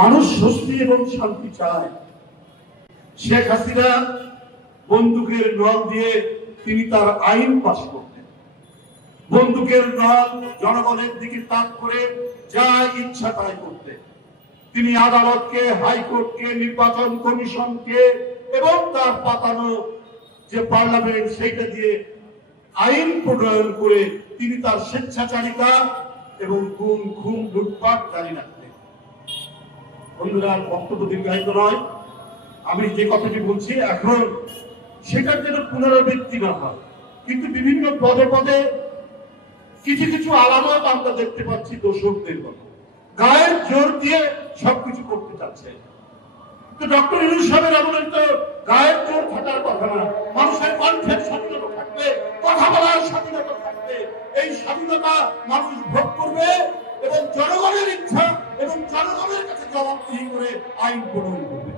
মানুষ স্বস্তি এবং শান্তি চায়। শেখ হাসিনা বন্দুকের নল দিয়ে তিনি তার আইন পাশ করতেন। বন্দুকের নল জনগণের দিকে তাক করে যা ইচ্ছা তাই করতেন। তিনি আদালতকে, হাইকোর্টকে, নির্বাচন কমিশনকে এবং তার পাতানো যে পার্লামেন্ট সেইটা দিয়ে আইন প্রণয়ন করে তিনি তার স্বেচ্ছাচারিতা এবং খুন, খুন, লুটপাট জারি রাখতেন। বন্ধুরা, বক্তব্য দীর্ঘায়িত নয়, আমি যে কথাটি বলছি এখন সেটার যেন পুনরাবৃত্তি না হয়। কিন্তু বিভিন্ন পদে পদে কিছু কিছু আলামত আমরা দেখতে পাচ্ছি দোষকদের মতো গায়ের জোর দিয়ে সবকিছু করতে চাচ্ছে। তো ডক্টর ইউনূস সাহেবের আমলে তো গায়ের জোর থাকার কথা না, মানুষের কণ্ঠের স্বাধীনতা থাকবে, কথা বলার স্বাধীনতা থাকবে। এই স্বাধীনতা মানুষ ভোগ করবে এবং জনগণের ইচ্ছা এবং জনগণের কাছে জবাবদিহি করে আইন প্রণয়ন করবে।